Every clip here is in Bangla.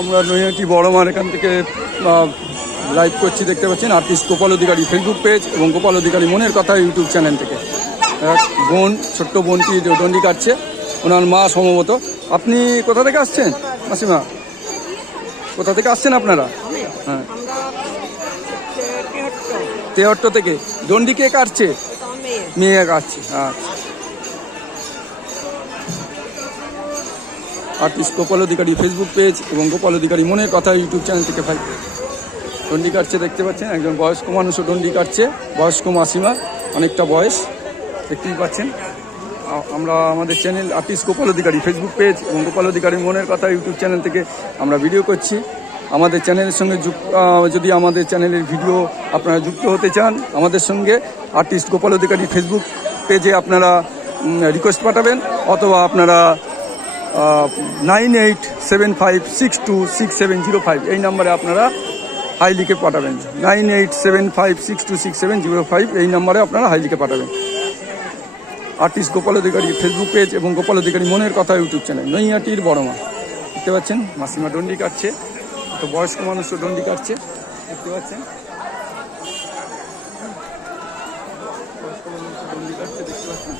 আমরা নৈহাটি বড় মার এখান থেকে লাইভ করছি, দেখতে পাচ্ছেন আর্টিস্ট গোপাল অধিকারী ফেসবুক পেজ এবং গোপাল অধিকারী মনের কথা ইউটিউব চ্যানেল থেকে। বোন, ছোট্ট বোনটি দণ্ডি কাটছে, ওনার মা সম্ভবত। আপনি কোথা থেকে আসছেন মাসিমা? কোথা থেকে আসছেন আপনারা? হ্যাঁ, তেহট্ট থেকে। দণ্ডি কে কাটছে? মেয়ে কাটছে। আচ্ছা, আর্টিস্ট গোপাল অধিকারী ফেসবুক পেজ এবং গোপাল অধিকারী মনের কথা ইউটিউব চ্যানেল থেকে ভাই দণ্ডি কাটছে, দেখতে পাচ্ছেন। একজন বয়স্ক মানুষও দণ্ডি কাটছে, বয়স্ক মাসিমা, অনেকটা বয়স, দেখতেই পাচ্ছেন। আমরা আমাদের চ্যানেল আর্টিস্ট গোপাল অধিকারী ফেসবুক পেজ এবং গোপাল অধিকারী মনের কথা ইউটিউব চ্যানেল থেকে আমরা ভিডিও করছি। আমাদের চ্যানেলের সঙ্গে যদি আমাদের চ্যানেলের ভিডিও আপনারা যুক্ত হতে চান আমাদের সঙ্গে, আর্টিস্ট গোপাল অধিকারী ফেসবুক পেজে আপনারা রিকোয়েস্ট পাঠাবেন, অথবা আপনারা 9875626705 এই নাম্বারে আপনারা হাই লিখে পাঠাবেন। 9875626705 এই নাম্বারে আপনারা হাই লিখে পাঠাবেন। আর্টিস্ট গোপাল অধিকারী ফেসবুক পেজ এবং গোপাল অধিকারী মনের কথা ইউটিউব চ্যানেল। নৈহাটির বড় মা, দেখতে পাচ্ছেন মাসিমা দণ্ডি কাটছে, তো বয়স্ক মানুষও দণ্ডি কাটছে, দেখতে পাচ্ছেন। বয়স্ক মানুষও দণ্ডি কাটছে, দেখতে পাচ্ছেন।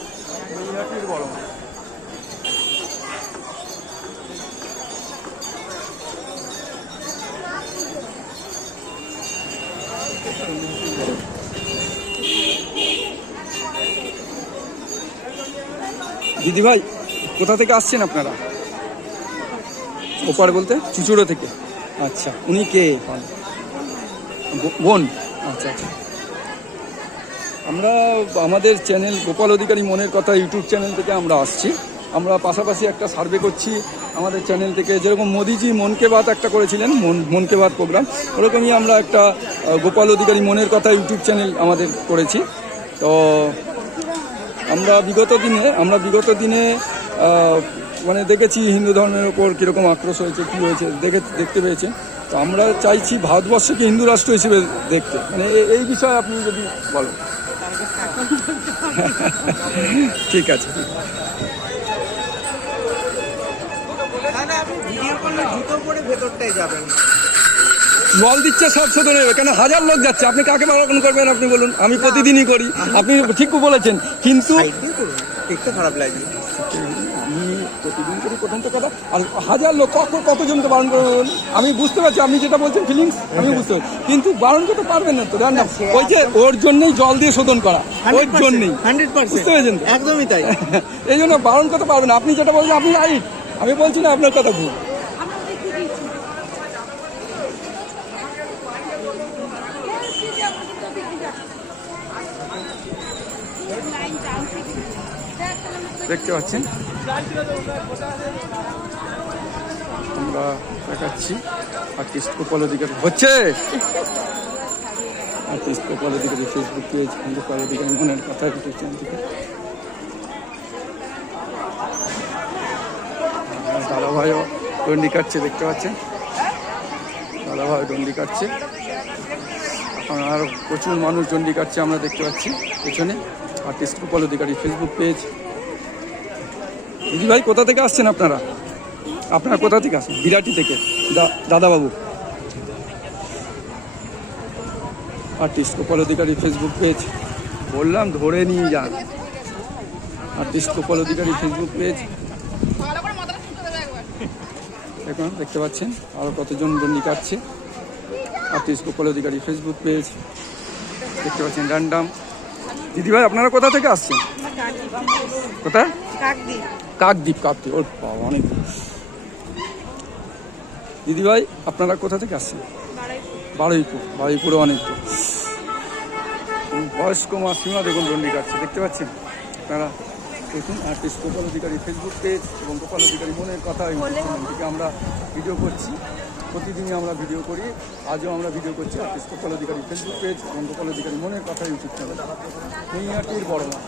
নৈহাটির বড় মা। দিদি ভাই, কোথা থেকে আসছেন আপনারা? ওপার বলতে চুচুড়ো থেকে। আচ্ছা, উনি কে? বোন। আচ্ছা আচ্ছা। আমরা আমাদের চ্যানেল গোপাল অধিকারী মনের কথা ইউটিউব চ্যানেল থেকে আমরা আসছি। আমরা পাশাপাশি একটা সার্ভে করছি আমাদের চ্যানেল থেকে, যেরকম মোদিজি মন কে বাত একটা করেছিলেন, মন কে বাত প্রোগ্রাম, ওরকমই আমরা একটা গোপাল অধিকারী মনের কথা ইউটিউব চ্যানেল আমাদের করেছি। তো আমরা বিগত দিনে মানে দেখেছি হিন্দু ধর্মের ওপর কীরকম আক্রোশ হয়েছে, কী হয়েছে দেখতে পেয়েছে। তো আমরা চাইছি ভারতবর্ষকে হিন্দু রাষ্ট্র হিসেবে দেখতে, মানে এই বিষয়ে আপনি যদি বলেন। ঠিক আছে, বল দিচ্ছে সব শুধু নেবে কেন? হাজার লোক যাচ্ছে, আপনি কাকে বারণ করবেন? আপনি বলুন। আমি প্রতিদিনই করি, আপনি ঠিক বলেছেন, কিন্তু দেখতে খারাপ লাগে। আমি প্রতিদিন করি, প্রথম তো কথা। আর হাজার লোক কতজনকে বারণ করবেন? আমি বুঝতে পারছি আপনি যেটা বলছেন ফিলিংস, আমি বুঝতে পারছি, কিন্তু বারণ করতে পারবেন না তো। ওই যে ওর জন্যই জল দিয়ে শোধন করা, ওর জন্যই, 100% বুঝতে পেরেছেন? একদমই তাই। এই জন্য বারণ করতে পারবেন না। আপনি যেটা বলছেন আপনি রাইট, আমি বলছি না আপনার কথা ভুল। দেখতে পাচ্ছেন আমরা দেখাচ্ছি আর্টিস্ট গোপাল অধিকারী হচ্ছে, আর্টিস্ট গোপাল অধিকারী ফেসবুক পেজ গোপাল অধিকারী মনের কথা ইউটিউব চ্যানেল থেকে। দাদাভাইও দণ্ডি কাটছে, দেখতে পাচ্ছেন, দাদাভাই দণ্ডি কাটছে। এখন আরও প্রচুর মানুষ দণ্ডি কাটছে আমরা দেখতে পাচ্ছি পেছনে। আর্টিস্ট গোপাল অধিকারী ফেসবুক পেজ। দিদি ভাই, কোথা থেকে আসছেন আপনারা? আপনারা কোথা থেকে আসছেন? বিরাটি থেকে। দাদাবাবু, আর্টিস্ট গোপাল অধিকারী ফেসবুক পেজ, বললাম ধরে নিয়ে যান। আর্টিস্ট গোপাল অধিকারী ফেসবুক পেজ, দেখুন, দেখতে পাচ্ছেন আরও কতজন দণ্ডি কাটছে। আর্টিস্ট গোপাল অধিকারী ফেসবুক পেজ, দেখতে পাচ্ছেন র্যান্ডাম। দিদি ভাই, আপনারা কোথা থেকে আসছেন? কোথায়? কাকদ্বীপ। ওর বাবা, অনেক। দিদি ভাই, আপনারা কোথা থেকে আসছেন? বারুইপুরে অনেক। বয়স্ক মাসিমা দেখুন দণ্ডি কাটছে, দেখতে পাচ্ছেন আপনারা। দেখুন আর্টিস্ট গোপাল অধিকারী ফেসবুক পেজ এবং গোপাল অধিকারী মনের কথা থেকে আমরা ভিডিও করছি। প্রতিদিনই আমরা ভিডিও করি, আজও আমরা ভিডিও করছি আর্টিস্ট গোপাল অধিকারী ফেসবুক পেজ এবং গোপাল অধিকারী মনের কথা ইউটিউব চ্যানেল। নৈহাটির বড় মা।